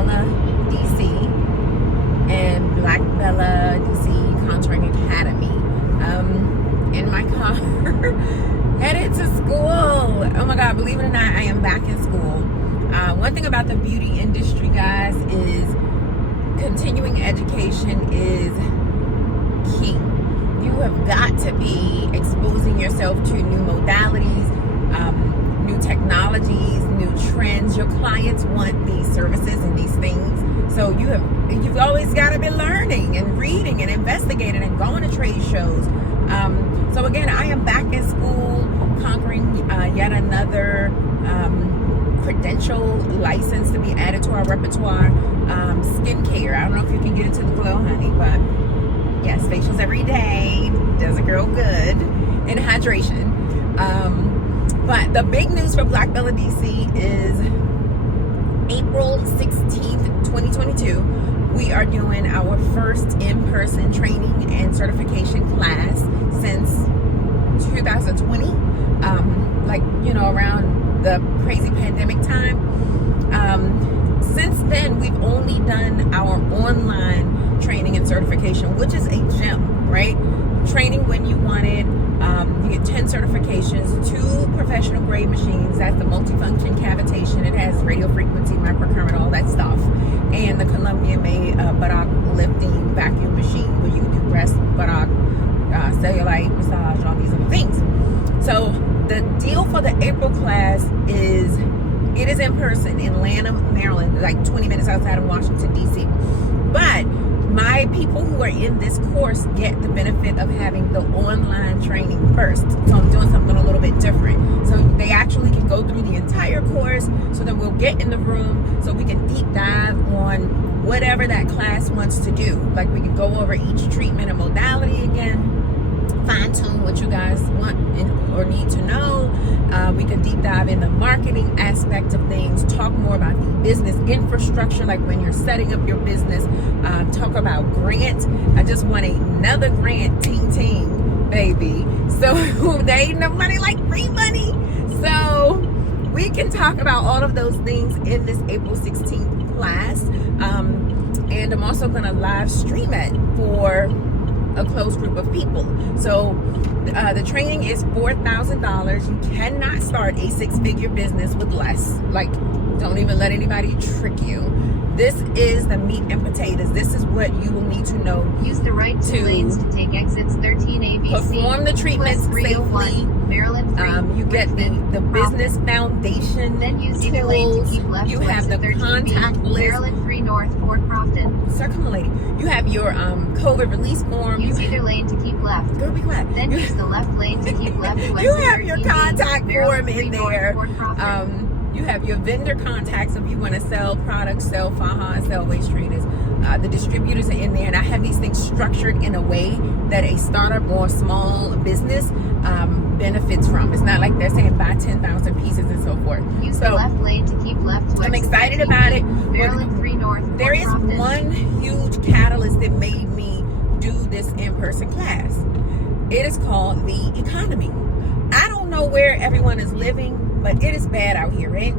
Bella DC and Black Bella DC Contouring Academy. In my car, headed to school. Oh my God, believe it or not, I am back in school. One thing about the beauty industry, guys, is continuing education is key. You have got to be exposing yourself to new modalities, new technologies, new trends. Your clients want these services and these things. So you've always got to be learning and reading and investigating and going to trade shows. So again, I am back in school, conquering yet another credential license to be added to our repertoire. Skincare. I don't know if you can get into the glow, honey, but yes, facials every day does a girl good. And hydration. But the big news for Black Bella DC is April 16th, 2022. We are doing our first in-person training and certification class since 2020. Around the crazy pandemic time. Since then, we've only done our online training and certification, which is a gem, right? Training when you want it. You get 10 certifications, 2 professional grade machines. That's the multifunction cavitation. It has radio frequency, microcurrent, all that stuff. And the Columbia-made buttock lifting vacuum machine where you can do breast, buttock, cellulite, massage, all these other things. So the deal for the April class is it is in person in Lanham, Maryland, like 20 minutes outside of Washington, D.C. But my people who are in this course get the benefit of having the online training first. So I'm doing something a little bit different. So they actually can go through the entire course. So then we'll get in the room so we can deep dive on whatever that class wants to do. Like we can go over each treatment and modality again, fine tune what you guys want or need to know. We could deep dive in the marketing aspect of things, talk more about the business infrastructure, like when you're setting up your business, talk about grants. I just won another grant, ting, baby. So there ain't no money like free money. So we can talk about all of those things in this April 16th class. And I'm also going to live stream it for a close group of people. So the training is $4,000. You cannot start a 6-figure business with less. Like, don't even let anybody trick you. This is the meat and potatoes. This is what you will need to know. Use the right 2 lanes to take exits 13 ABC. Perform the treatments safely. Maryland Free. You get the business foundation. Then use either lane to keep left. You have the contact list. Maryland Free North, Fort Crofton. Circumlating. You have your COVID release form. Use either lane to keep left. Girl, be quiet. Then use the left lane to keep left. You have your contact form in there. North, you have your vendor contacts if you want to sell products, sell faja, sell waist trainers. The distributors are in there, and I have these things structured in a way that a startup or small business benefits from. It's not like they're saying buy 10,000 pieces and so forth. Use the left lane to keep left. I'm excited about it. Maryland Free North. There is one huge catalyst that made me do this in-person class. It is called the economy. I don't know where everyone is living, but it is bad out here, right?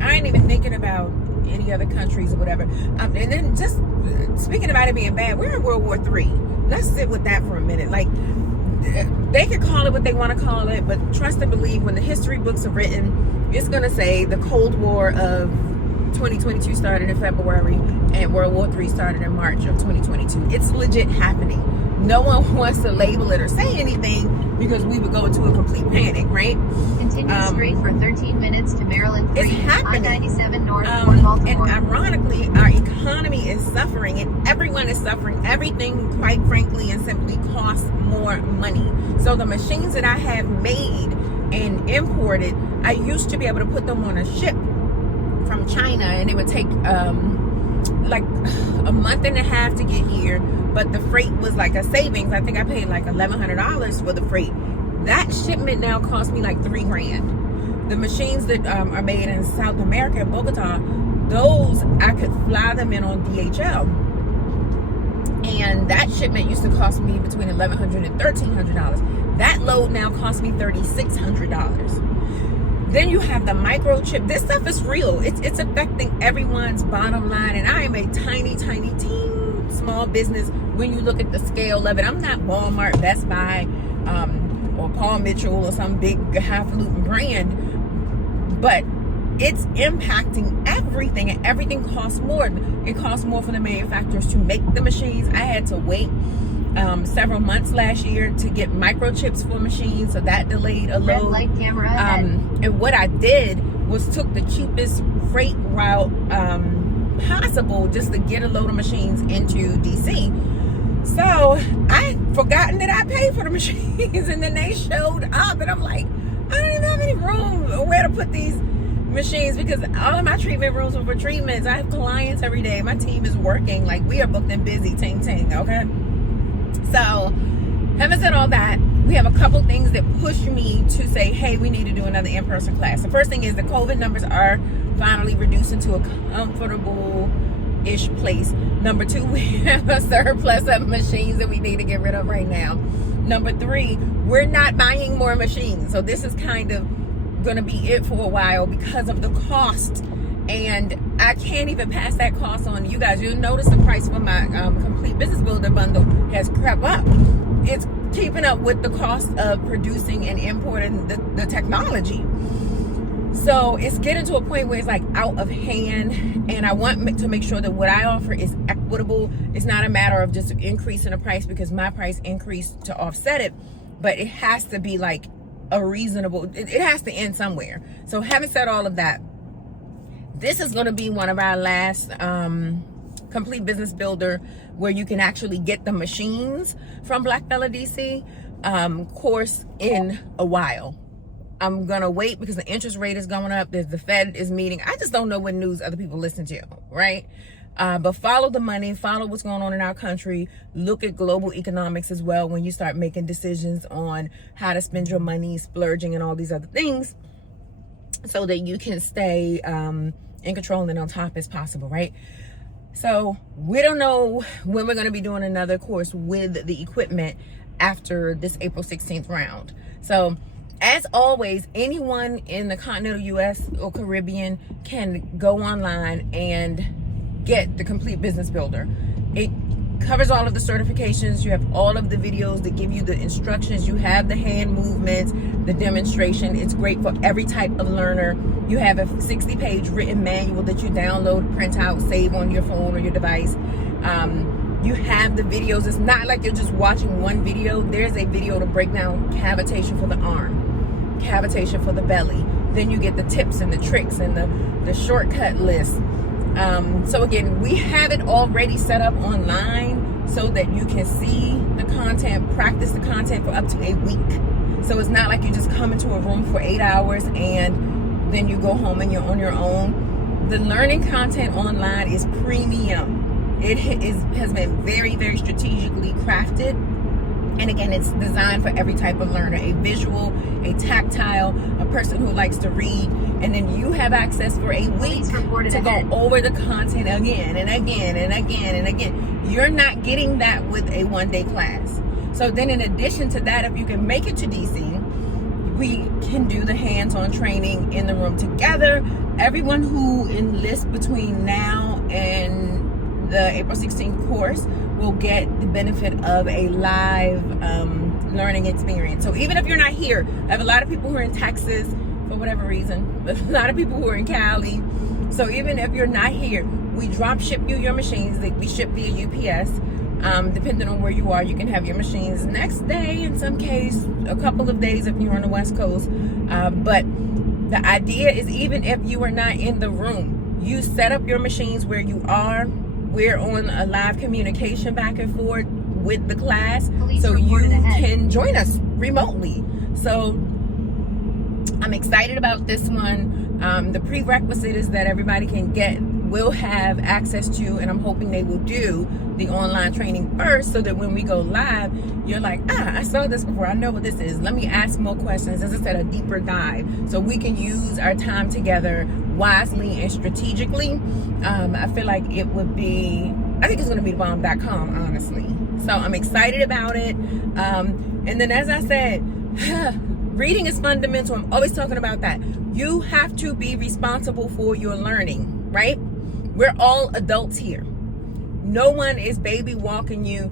I ain't even thinking about any other countries or whatever. And then just speaking about it being bad, we're in World War III. Let's sit with that for a minute. Like, they could call it what they want to call it, but trust and believe, when the history books are written, it's going to say the Cold War of 2022 started in February and World War III started in March of 2022. It's legit happening. No one wants to label it or say anything because we would go into a complete panic, right? Continue straight for 13 minutes to Maryland Free. It's happening. I-97 North, Fort Baltimore. And ironically, our economy is suffering, and everyone is suffering. Everything, quite frankly and simply, costs more money. So the machines that I have made and imported, I used to be able to put them on a ship from China, and it would take like a month and a half to get here, but the freight was like a savings. I think I paid like $1,100 for the freight. That shipment now cost me like $3,000. The machines that are made in South America, in Bogota, those I could fly them in on DHL, and that shipment used to cost me between $1,100 and $1,300. That load now costs me $3,600. Then you have the microchip. This stuff is real. It's affecting everyone's bottom line. And I am a tiny small business when you look at the scale of it. I'm not Walmart, Best Buy, or Paul Mitchell or some big highfalutin brand, but it's impacting everything, and everything costs more. It costs more for the manufacturers to make the machines. I had to wait several months last year to get microchips for machines, so that delayed a Red load. light camera ahead. And what I did was took the cheapest freight route possible just to get a load of machines into DC. So I forgotten that I paid for the machines, and then they showed up, and I'm like, I don't even have any room where to put these machines, because all of my treatment rooms are for treatments. I have clients every day. My team is working. Like, we are booked and busy, ting, okay? So, having said all that, we have a couple things that push me to say, hey, we need to do another in-person class. The first thing is the COVID numbers are finally reducing to a comfortable-ish place. Number 2, we have a surplus of machines that we need to get rid of right now. Number 3, we're not buying more machines. So this is kind of going to be it for a while because of the cost. And I can't even pass that cost on to you guys. You'll notice the price for my complete business builder bundle has crept up. It's keeping up with the cost of producing and importing the technology. So it's getting to a point where it's like out of hand, and I want to make sure that what I offer is equitable. It's not a matter of just increasing the price because my price increased to offset it, but it has to be like a reasonable, it has to end somewhere. So having said all of that, this is going to be one of our last complete business builder where you can actually get the machines from Black Fella DC course in a while. I'm going to wait because the interest rate is going up. The Fed is meeting. I just don't know what news other people listen to, right? But follow the money, follow what's going on in our country. Look at global economics as well when you start making decisions on how to spend your money, splurging, and all these other things, so that you can stay in control and on top as possible, right? So we don't know when we're going to be doing another course with the equipment after this April 16th round. So as always, anyone in the continental US or Caribbean can go online and get the complete business builder. It covers all of the certifications. You have all of the videos that give you the instructions. You have the hand movements, the demonstration. It's great for every type of learner. You have a 60-page written manual that you download, print out, save on your phone or your device. You have the videos. It's not like you're just watching one video. There's a video to break down cavitation for the arm, cavitation for the belly. Then you get the tips and the tricks and the shortcut list. So again, we have it already set up online so that you can see the content, practice the content for up to a week. So it's not like you just come into a room for 8 hours and then you go home and you're on your own. The learning content online is premium. It has been very, very strategically crafted. And again, it's designed for every type of learner, a visual, a tactile, a person who likes to read. And then you have access for a week to go over the content again and again and again and again. You're not getting that with a one-day class. So then in addition to that, if you can make it to DC, we can do the hands-on training in the room together. Everyone who enlists between now and the April 16th course will get the benefit of a live learning experience. So even if you're not here, I have a lot of people who are in Texas for whatever reason, but a lot of people who are in Cali. So even if you're not here, we drop ship you your machines. We ship via UPS. Depending on where you are, you can have your machines next day, in some case, a couple of days if you're on the West Coast. But the idea is, even if you are not in the room, you set up your machines where you are. We're on a live communication back and forth with the class, so you can join us remotely. So I'm excited about this one. The prerequisite is that everybody will have access to, and I'm hoping they will do the online training first, so that when we go live, you're like, I saw this before, I know what this is. Let me ask more questions. As I said, a deeper dive, so we can use our time together wisely and strategically. I feel like I think it's going to be bomb.com, honestly. So I'm excited about it. And then, as I said, reading is fundamental. I'm always talking about that. You have to be responsible for your learning, right? We're all adults here. No one is baby walking you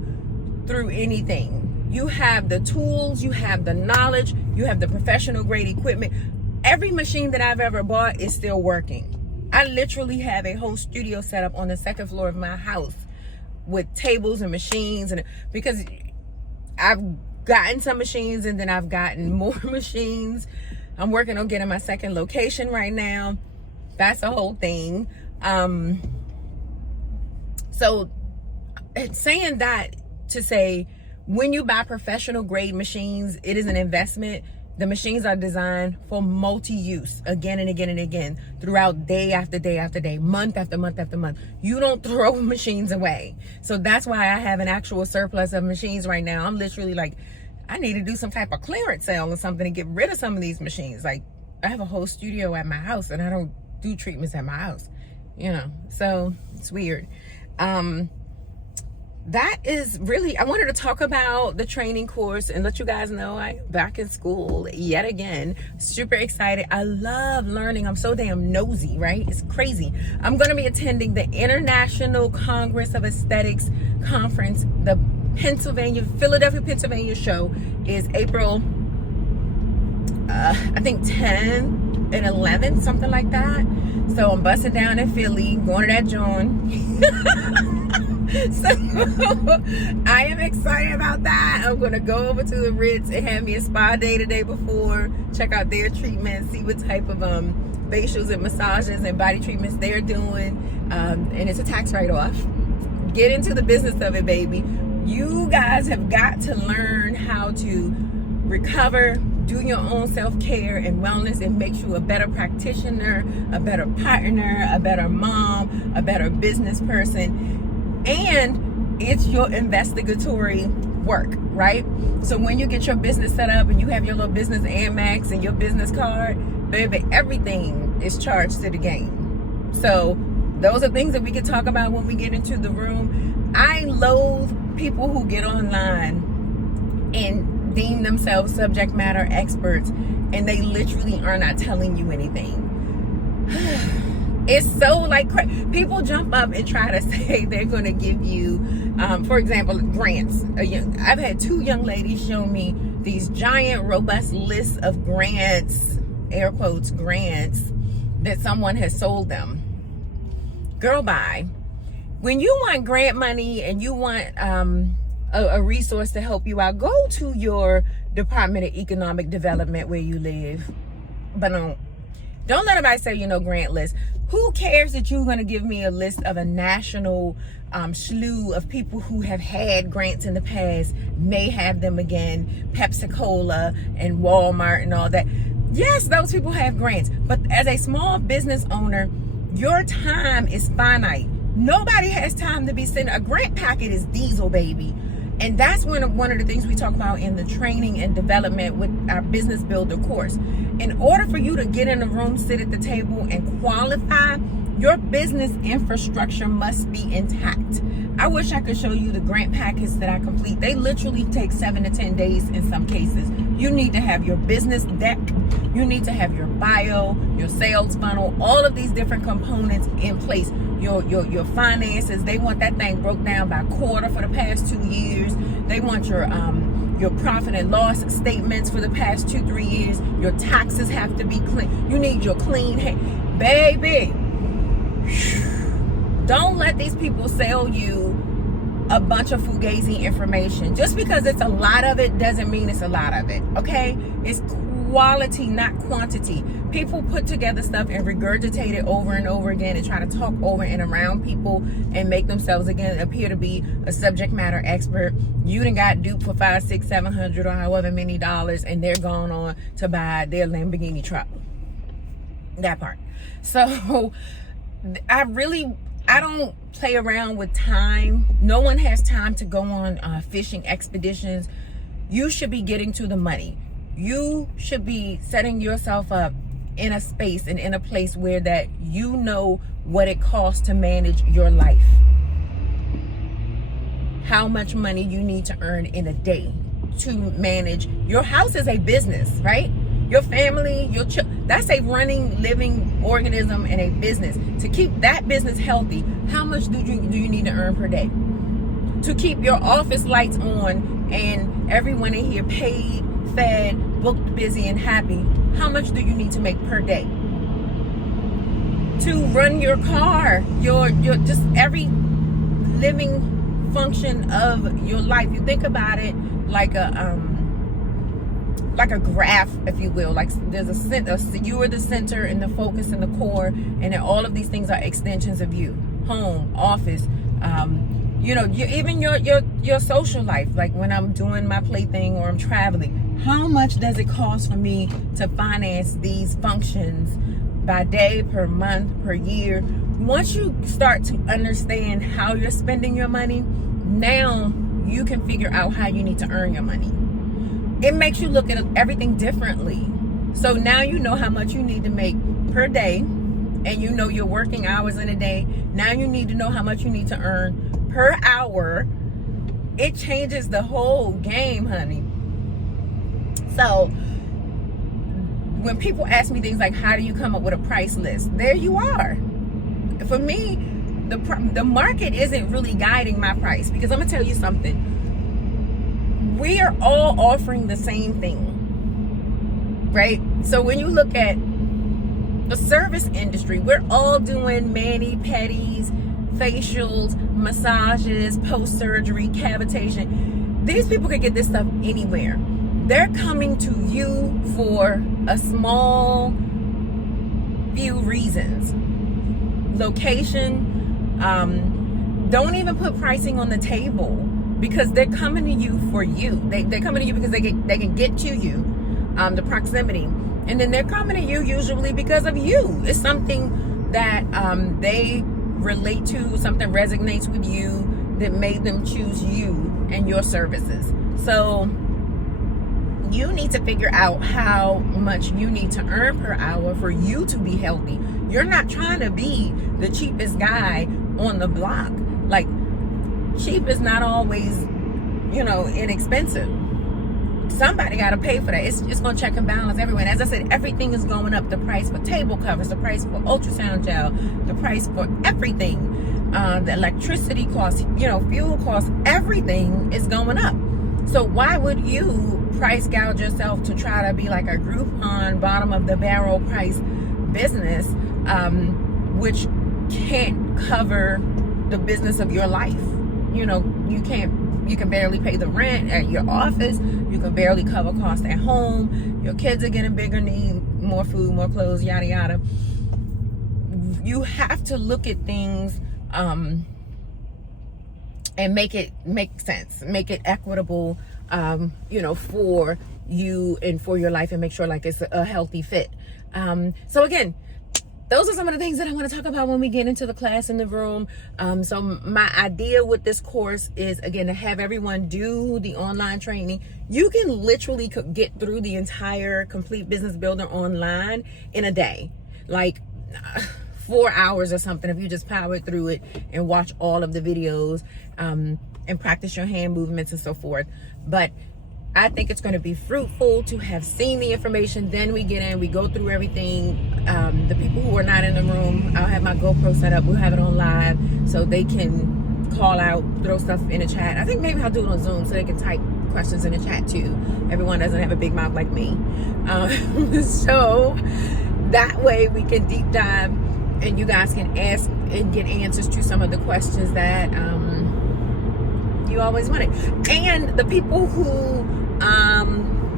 through anything. You have the tools, you have the knowledge, you have the professional grade equipment. Every machine that I've ever bought is still working. I literally have a whole studio set up on the second floor of my house with tables and machines, and because I've gotten some machines and then I've gotten more machines. I'm working on getting my second location right now. That's a whole thing. So saying that to say, when you buy professional grade machines, it is an investment. The machines are designed for multi-use again and again and again throughout day after day after day, month after month after month. You don't throw machines away. So that's why I have an actual surplus of machines right now. I'm literally like, I need to do some type of clearance sale or something to get rid of some of these machines. Like, I have a whole studio at my house and I don't do treatments at my house, you know, so it's weird. That is really, I wanted to talk about the training course and let you guys know I'm back in school yet again. Super excited. I love learning. I'm so damn nosy, right? It's crazy. I'm going to be attending the International Congress of Aesthetics Conference. The Philadelphia, Pennsylvania show is April, I think 10 and 11, something like that. So I'm busting down in Philly, going to that joint. So I am excited about that. I'm gonna go over to the Ritz and have me a spa day the day before, check out their treatments, see what type of facials and massages and body treatments they're doing, and it's a tax write-off. Get into the business of it, baby. You guys have got to learn how to recover, do your own self-care and wellness, and make you a better practitioner, a better partner, a better mom, a better business person. And it's your investigatory work, right? So when you get your business set up and you have your little business Amex and your business card, baby, everything is charged to the game. So those are things that we can talk about when we get into the room. I loathe people who get online and deem themselves subject matter experts and they literally are not telling you anything. It's so like, people jump up and try to say they're going to give you, for example, grants. I've had 2 young ladies show me these giant, robust lists of grants, air quotes, grants, that someone has sold them. Girl, bye. When you want grant money and you want a resource to help you out, go to your Department of Economic Development where you live. But don't let anybody say, grant list. Who cares that you're going to give me a list of a national slew of people who have had grants in the past, may have them again, Pepsi-Cola and Walmart and all that. Yes, those people have grants. But as a small business owner, your time is finite. Nobody has time to be sending a grant packet. Is diesel, baby. And that's one of the things we talk about in the training and development with our business builder course. In order for you to get in the room, sit at the table, and qualify, your business infrastructure must be intact. I wish I could show you the grant packets that I complete. They literally take 7 to 10 days in some cases. You need to have your business deck. You need to have your bio, your sales funnel, all of these different components in place. Your finances, they want that thing broke down by quarter for the past 2 years. They want your profit and loss statements for the past 2-3 years. Your taxes have to be clean. You need your clean hand. Baby, don't let these people sell you a bunch of fugazi information. Just because it's a lot of it doesn't mean it's a lot of it, okay? It's quality, not quantity. People put together stuff and regurgitate it over and over again and try to talk over and around people and make themselves again appear to be a subject matter expert. You done got duped for $500, $600, $700 or however many dollars, and they're going on to buy their Lamborghini truck. That part. So I don't play around with time. No one has time to go on fishing expeditions. You should be getting to the money. You should be setting yourself up in a space and in a place where that you know what it costs to manage your life. How much money you need to earn in a day to manage. Your house is a business, right? your family, that's a running, living organism and a business. To keep that business healthy, how much do you need to earn per day? To keep your office lights on and everyone in here paid, fed, booked, busy, and happy, how much do you need to make per day? To run your car, your just every living function of your life. You think about it like a graph, if you will. Like there's a center, you are the center and the focus and the core, and then all of these things are extensions of you. Home, office, even your social life. Like when I'm doing my plaything or I'm traveling, how much does it cost for me to finance these functions by day, per month, per year? Once you start to understand how you're spending your money, now you can figure out how you need to earn your money. It makes you look at everything differently. So now you know how much you need to make per day, and you know your working hours in a day. Now you need to know how much you need to earn per hour. It changes the whole game, honey. So when people ask me things like, how do you come up with a price list? There you are. For me, the market isn't really guiding my price, because I'm gonna tell you something. We are all offering the same thing, right? So when you look at the service industry, we're all doing mani-pedis, facials, massages, post-surgery, cavitation. These people can get this stuff anywhere. They're coming to you for a small few reasons. Location, don't even put pricing on the table, because they're coming to you for you. They're coming to you because they can get to you, the proximity. And then they're coming to you usually because of you. It's something that they relate to, something resonates with you that made them choose you and your services. So you need to figure out how much you need to earn per hour for you to be healthy. You're not trying to be the cheapest guy on the block. Like, cheap is not always, inexpensive. Somebody got to pay for that. It's going to check and balance everywhere. And as I said, everything is going up. The price for table covers, the price for ultrasound gel, the price for everything, the electricity costs, fuel costs, everything is going up. So why would you price gouge yourself to try to be like a Groupon, bottom of the barrel price business, which can't cover the business of your life? You can barely pay the rent at your office. You can barely cover costs at home. Your kids are getting bigger, need more food, more clothes, yada, yada. You have to look at things and make it make sense, make it equitable, for you and for your life, and make sure like it's a healthy fit. So again, those are some of the things that I want to talk about when we get into the class in the room. So my idea with this course is, again, to have everyone do the online training. You can literally get through the entire Complete Business Builder online in a day, like 4 hours or something, if you just power through it and watch all of the videos and practice your hand movements and so forth. But I think it's going to be fruitful to have seen the information. Then we get in, we go through everything. The people who are not in the room, I'll have my GoPro set up. We'll have it on live so they can call out, throw stuff in the chat. I think maybe I'll do it on Zoom so they can type questions in the chat too. Everyone doesn't have a big mouth like me. So that way we can deep dive and you guys can ask and get answers to some of the questions that you always wanted. And the people who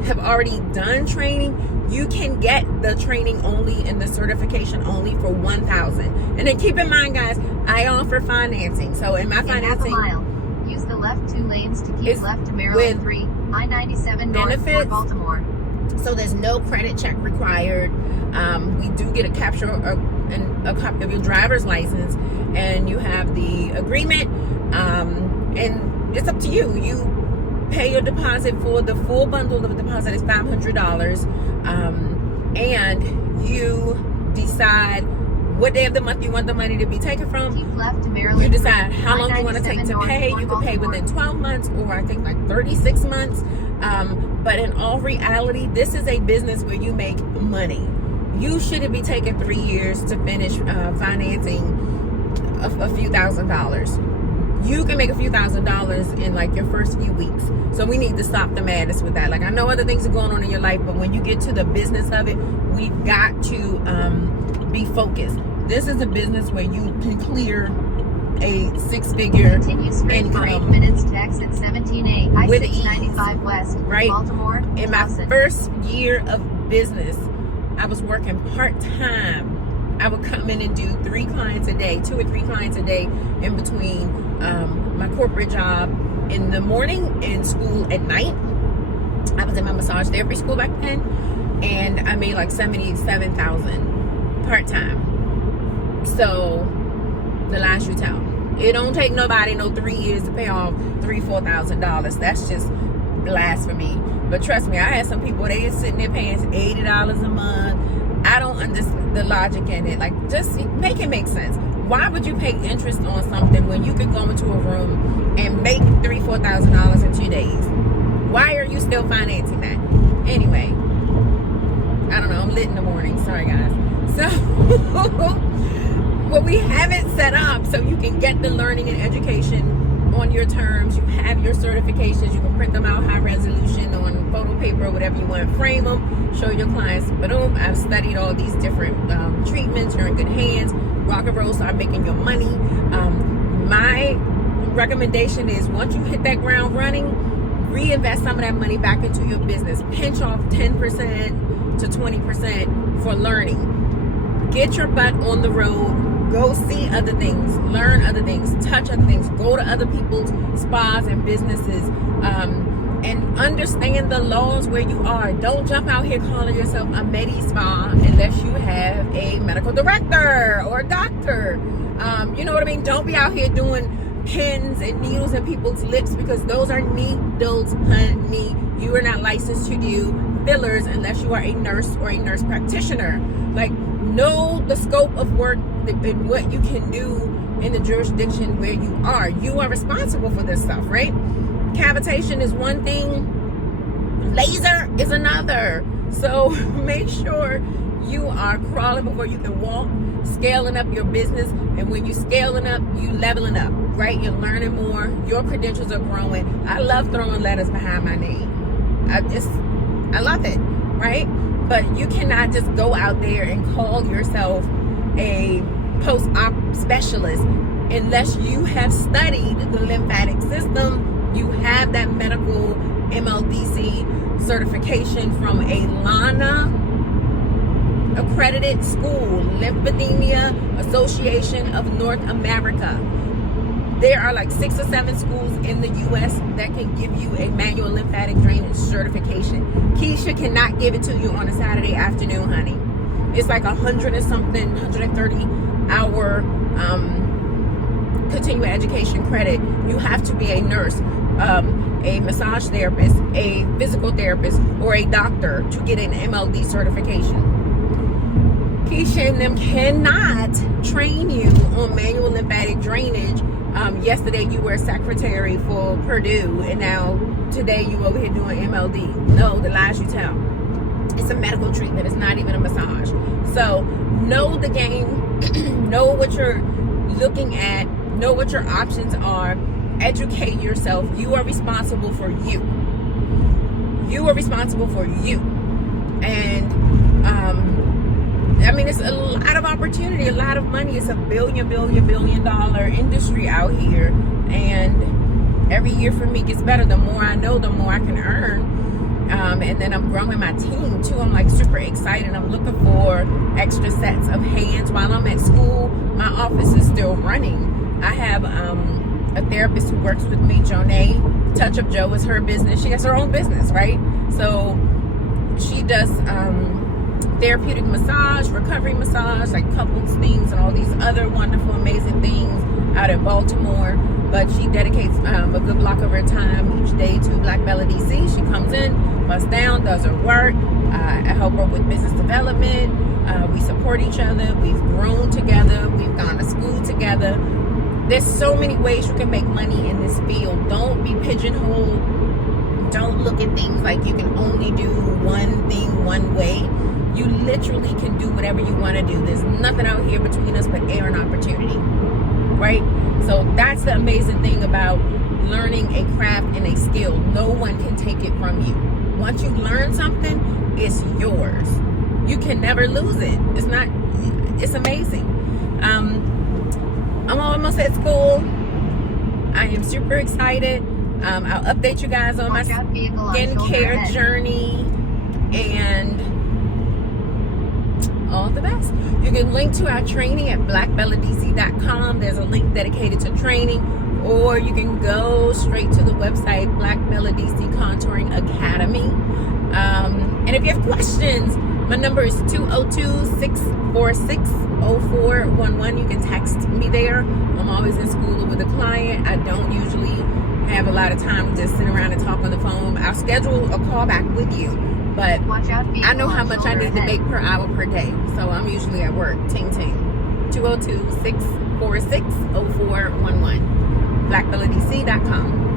have already done training, you can get the training only and the certification only for $1,000. And then keep in mind, guys, I offer financing. So in my financing, use the left 2 lanes to keep left to Maryland 3, I-97 north for Baltimore. So there's no credit check required. We do get a capture a copy of your driver's license, and you have the agreement. And it's up to you. You pay your deposit for the full bundle. The deposit is $500, and you decide what day of the month you want the money to be taken from. Keep left to Maryland. You decide how long you want to take to pay. You can pay within 12 months, or I think like 36 months. But in all reality, this is a business where you make money. You shouldn't be taking 3 years to finish financing a few $1,000s. You can make a few $1,000s in like your first few weeks. So we need to stop the madness with that. Like, I know other things are going on in your life, but when you get to the business of it, we've got to be focused. This is a business where you can clear a 6-figure Continue straight for 8 income minutes to exit 17A, with I-695 West, right? Baltimore. In my Lawson. first year of business, I was working part-time. I would come in and do 3 clients a day, 2 or 3 clients a day in between my corporate job in the morning and school at night. I was in my massage therapy school back then, and I made like $77,000 part-time. So the lies you tell. It don't take nobody no 3 years to pay off $3,000-$4,000. That's just blasphemy. But trust me, I had some people, they is sitting there paying $80 a month. I don't understand the logic in it. Like, just make it make sense. Why would you pay interest on something when you could go into a room and make $3,000-$4,000 in 2 days? Why are you still financing that? Anyway, I don't know. I'm lit in the morning. Sorry, guys. So, well, we have it set up so you can get the learning and education on your terms. You have your certifications. You can print them out high resolution on photo paper or whatever you want. Frame them. Show your clients. Boom. I've studied all these different treatments. You're in good hands. Rock and roll. Start making your money. My recommendation is once you hit that ground running, reinvest some of that money back into your business. Pinch off 10% to 20% for learning. Get your butt on the road. Go see other things, learn other things, touch other things, go to other people's spas and businesses, and understand the laws where you are. Don't jump out here calling yourself a medi spa unless you have a medical director or a doctor. You know what I mean? Don't be out here doing pins and needles in people's lips, because those are needles, honey. You are not licensed to do fillers unless you are a nurse or a nurse practitioner. Like, know the scope of work and what you can do in the jurisdiction where you are. You are responsible for this stuff, right? Cavitation is one thing, laser is another. So make sure you are crawling before you can walk, scaling up your business. And when you scaling up, you leveling up, right? You're learning more. Your credentials are growing. I love throwing letters behind my name. I love it, right? But you cannot just go out there and call yourself a post-op specialist unless you have studied the lymphatic system. You have that medical MLDC certification from a Lanham accredited school, Lymphedema Association of North America. There are like 6 or 7 schools in the U.S. that can give you a manual lymphatic drainage certification. Keisha cannot give it to you on a Saturday afternoon, honey. It's like 100 and something, 130 hour continuing education credit. You have to be a nurse, a massage therapist, a physical therapist, or a doctor to get an MLD certification. Keisha and them cannot train you on manual lymphatic drainage. Yesterday you were a secretary for Purdue, and now today you over here doing MLD. No, the lies you tell. It's a medical treatment. It's not even a massage. So know the game. Know what you're looking at. Know what your options are. Educate yourself. You are responsible for you. You are responsible for you. And I mean, it's a lot of opportunity, a lot of money. It's a billion dollar industry out here. And every year for me gets better. The more I know, the more I can earn. And then I'm growing my team too. I'm like super excited. I'm looking for extra sets of hands. While I'm at school, my office is still running. I have a therapist who works with me, Jonay. Touch Up Joe is her business. She has her own business, right? So she does therapeutic massage, recovery massage, like couples things, and all these other wonderful, amazing things out in Baltimore. But she dedicates a good block of her time each day to Black Bella DC. She comes in, busts down, does her work. I help her with business development. We support each other. We've grown together. We've gone to school together. There's so many ways you can make money in this field. Don't be pigeonholed don't look at things like you can only do one thing one way. You literally can do whatever you want to do. There's nothing out here between us but air and opportunity, right? So that's the amazing thing about learning a craft and a skill. No one can take it from you. Once you learn something, it's yours. You can never lose it. It's amazing. I'm almost at school. I am super excited. I'll update you guys on my skincare journey and all the best. You can link to our training at blackbelladc.com. There's a link dedicated to training, or you can go straight to the website, Black Bella DC Contouring Academy. And if you have questions, my number is 202-646-0411. You can text me there. I'm always in school with a client. I don't usually have a lot of time to just sit around and talk on the phone. I'll schedule a call back with you, but I know how much I need to make per hour per day. So I'm usually at work. Ting ting. 202-646-0411. BlackBellaDC.com.